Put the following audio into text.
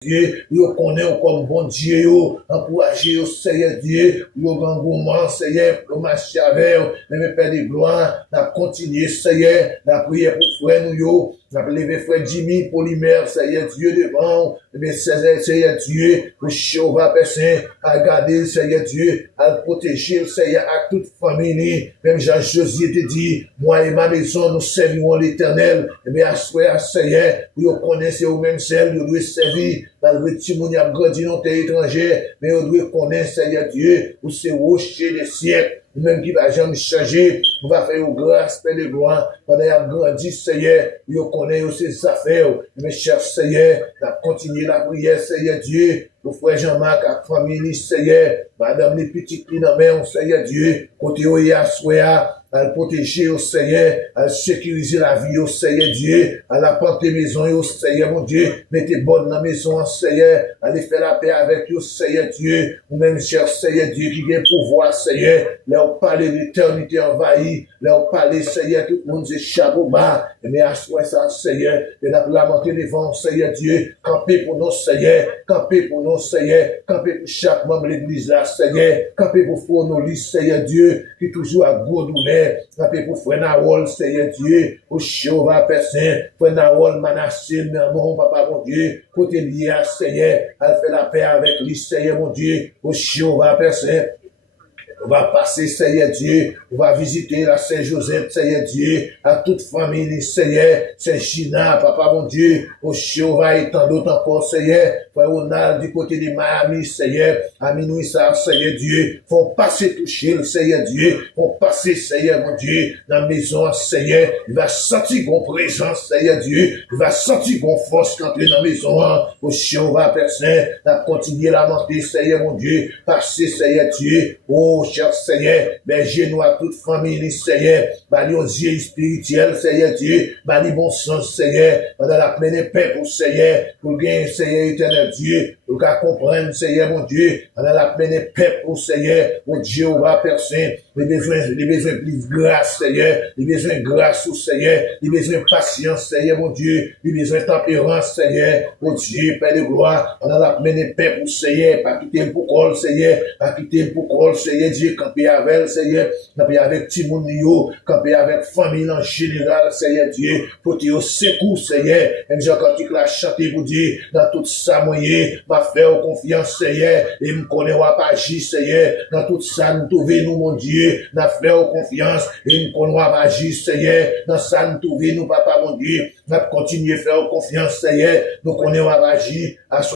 Dieu, yo connaît comme bon Dieu, yo, encouragez yo, Seigneur Dieu, yo engouement, Seigneur, pour marcher avec, même Père de gloire, n'a continué, Seigneur, n'a prié pour frère nous, yo, n'a levé frère Jimmy, Polymère, Seigneur Dieu, devant, mais Seigneur Dieu, le Jéhovah Saint, à garder, Seigneur Dieu, à protéger, Seigneur, à toute famille, même Jean-Josué te dit, moi et ma maison, nous servirons l'Éternel, mais à soi, Seigneur, vous connaissez au même celle, vous devez servir, malgré que Timoun a grandi dans tes étrangers, mais vous devez connaître, Seigneur Dieu, où c'est rocher des siècles, même qui va jamais changer, vous va faire grâce, Père de gloire, pendant qu'il a grandi, Seigneur, vous connaissez ses affaires, mes chers Seigneur, la continuer la prière, Seigneur Dieu, pour frère Jean-Marc, la famille, Seigneur, madame les petites filles dans la main, Seigneur Dieu, côté où il y a soya, à le protéger au Seigneur, à sécuriser la vie au Seigneur Dieu, à la porte des maisons au Seigneur mon Dieu, mettez bonne dans la maison au Seigneur, allez faire la paix avec vous Seigneur Dieu, ou même cher Seigneur Dieu qui vient pouvoir Seigneur, leur parler d'éternité envahie, leur parler Seigneur, tout le monde échappe au bas, mais à soi ça Seigneur, et la lamenter devant Seigneur Dieu, camper pour nous Seigneur, camper pour nous Seigneur, camper pour chaque membre de l'église là Seigneur, camper pour nos lits Seigneur Dieu, qui toujours a gros douleur, camper pour frère Nawol Seigneur Dieu, pour Jéhovah Père Saint, frère Nawol Manassé, mon papa mon Dieu, côté lié à Seigneur, à faire la paix avec lui Seigneur mon Dieu, pour Jéhovah Père Saint. On va passer, Seigneur Dieu. On va visiter la Saint-Joseph, Seigneur Dieu. À toute famille, Seigneur. Saint-Gina, Papa, mon Dieu. Au Jéhovah et tant d'autres encore, Seigneur. Frère Ronald, du côté de Miami, Seigneur. À minuit, ça, Seigneur Dieu. Font passer toucher le Seigneur Dieu. Font passer, Seigneur, mon Dieu. Dans la maison, Seigneur. Il va sentir qu'on présence, Seigneur Dieu. Il va sentir qu'on force quand il est dans la maison. Au Jéhovah, Père Saint. On continuer à lamenter, Seigneur, mon Dieu. Passer, Seigneur Dieu. Oh, cher Seigneur, berger nous à toute famille, Seigneur, bali aux yeux spirituels, Seigneur Dieu, bali bon sens, Seigneur, pendant la pleine paix pour Seigneur, pour gagner, Seigneur éternel Dieu, pour qu'à comprendre, Seigneur mon Dieu, pendant la pleine paix pour Seigneur, mon Dieu, on va Père Saint, les besoins plus grâce, Seigneur, les besoins grâce au Seigneur, les besoins patience, Seigneur mon Dieu, les besoins tempérance, Seigneur, mon Dieu, Père de gloire, pendant la pleine paix pour Seigneur, pas quitter le pour Seigneur, pas quitter le pour Seigneur Dieu, camper avec Seigneur, camper avec Timounio, camper avec famille en général, Seigneur Dieu, pour te au secours, Seigneur, même Jean Cantique l'a chanté pour dire, dans tout ça, moyen, m'a faire confiance, Seigneur, et me connaît pas agir, Seigneur, dans tout ça, nous trouver nous, mon Dieu, n'a faire confiance, et me connaît pas agir, Seigneur, dans ça, nous trouver nous, papa, mon Dieu, n'a continuer à faire confiance, Seigneur, nous connaît pas agir, à